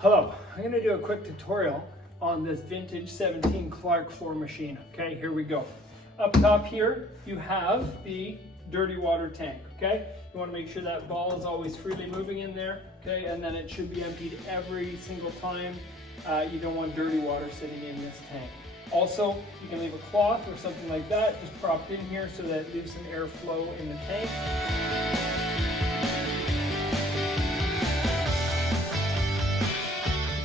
Hello, I'm going to do a quick tutorial on this vintage 17 Clarke floor machine. Okay, here we go. Up top here, you have the dirty water tank. Okay, you want to make sure that ball is always freely moving in there. Okay, and then it should be emptied every single time. You don't want dirty water sitting in this tank. Also, you can leave a cloth or something like that just propped in here so that it leaves some airflow in the tank.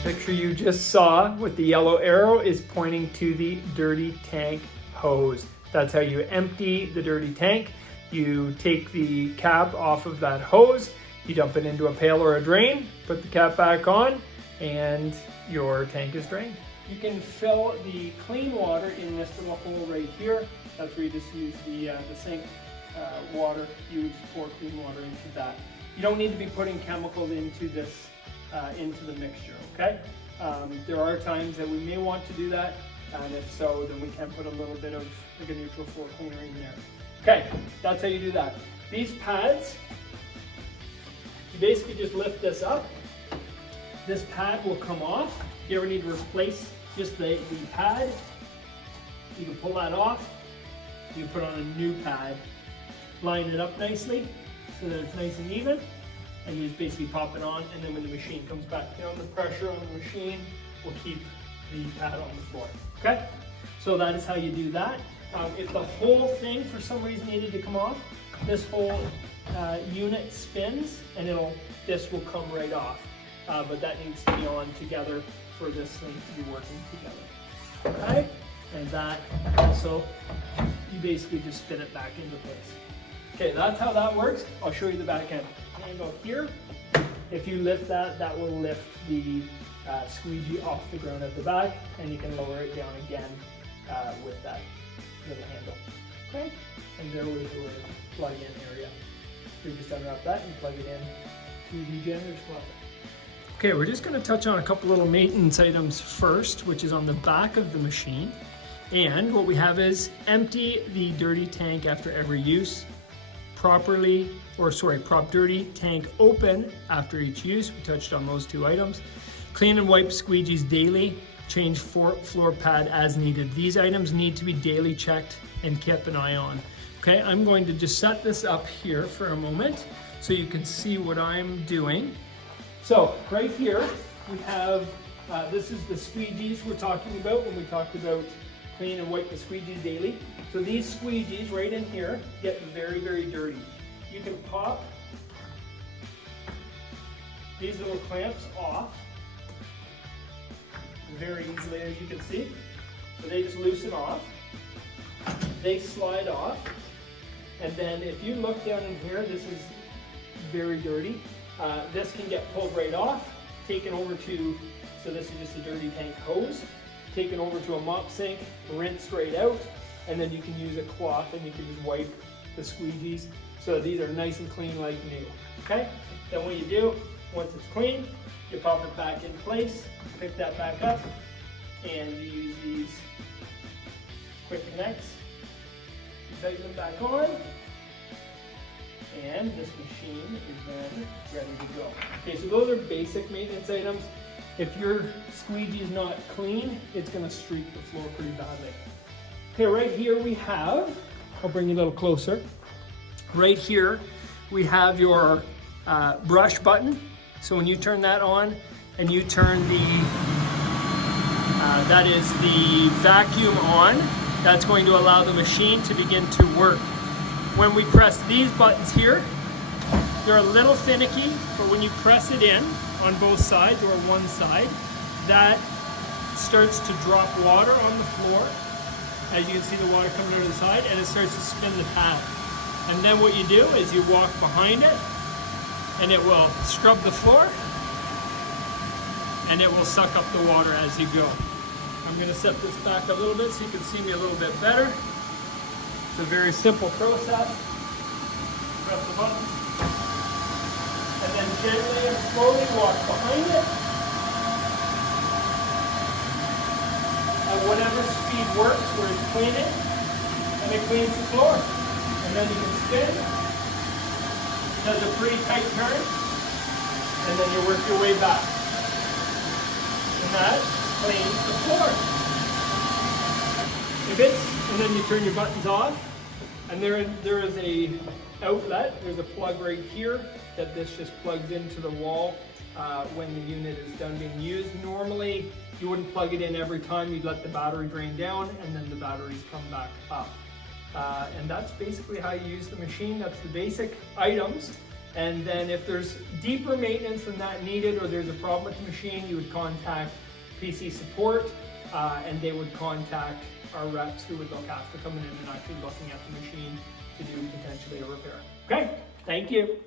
The picture you just saw with the yellow arrow is pointing to the dirty tank hose. That's how you empty the dirty tank. You take the cap off of that hose, you dump it into a pail or a drain, put the cap back on, and your tank is drained. You can fill the clean water in this little hole right here. That's where you just use the sink water. You would just pour clean water into that. You don't need to be putting chemicals into this, into the mixture, okay? There are times that we may want to do that, and if so, then we can put a little bit of like a neutral floor cleaner in there. Okay, that's how you do that. These pads, you basically just lift this up. This pad will come off. If you ever need to replace just the pad, you can pull that off. You put on a new pad, line it up nicely so that it's nice and even, and you just basically pop it on, and then when the machine comes back down, the pressure on the machine will keep the pad on the floor. Okay? So that is how you do that. If the whole thing for some reason needed to come off, this whole unit spins and this will come right off. But that needs to be on together for this thing to be working together. Okay? And that also, you basically just spin it back into place. Okay, that's how that works. I'll show you the back end. Handle here. If you lift that, that will lift the squeegee off the ground at the back, and you can lower it down again with that little handle. Okay? And there was your plug-in area. So you just unwrap that and plug it in to the generator's plug. Okay, we're just going to touch on a couple little maintenance items first, which is on the back of the machine. And what we have is empty the dirty tank after every use. Prop dirty tank open after each use. We touched on those two items. Clean and wipe squeegees daily. Change floor pad as needed. These items need to be daily checked and kept an eye on. Okay, I'm going to just set this up here for a moment so you can see what I'm doing. So right here we have, this is the squeegees we're talking about when we talked about clean and wipe the squeegees daily. So these squeegees right in here get very, very dirty. You can pop these little clamps off very easily, as you can see. So they just loosen off. They slide off. And then if you look down in here, this is very dirty. This can get pulled right off, taken over to, so this is just a dirty tank hose, taken over to a mop sink, rinsed right out, and then you can use a cloth and you can just wipe the squeegees so these are nice and clean like new. Okay? Then what you do, once it's clean, you pop it back in place, pick that back up, and you use these quick connects. You tighten them back on, and this machine is then ready to go. Okay, so those are basic maintenance items. If your squeegee is not clean, it's gonna streak the floor pretty badly. Okay, right here we have, I'll bring you a little closer. Right here, we have your brush button. So when you turn that on and you turn that is the vacuum on, that's going to allow the machine to begin to work. When we press these buttons here, they're a little finicky, but when you press it in on both sides or one side, that starts to drop water on the floor. As you can see, the water coming out of the side, and it starts to spin the pad. And then what you do is you walk behind it, and it will scrub the floor, and it will suck up the water as you go. I'm going to set this back a little bit so you can see me a little bit better. It's a very simple process. Press the button, and then gently and slowly walk behind it. At whatever speed works where it's cleaning, and it cleans the floor. And then you can spin. Does a pretty tight turn, and then you work your way back. and that cleans the floor. If it's, and then you turn your buttons off, and there is a outlet, there's a plug right here that this just plugs into the wall when the unit is done being used. Normally, you wouldn't plug it in every time. You'd let the battery drain down and then the batteries come back up. And that's basically how you use the machine. That's the basic items. And then if there's deeper maintenance than that needed, or there's a problem with the machine, you would contact PC support and they would contact our reps who would look after coming in and actually looking at the machine to do potentially a repair. Okay, thank you.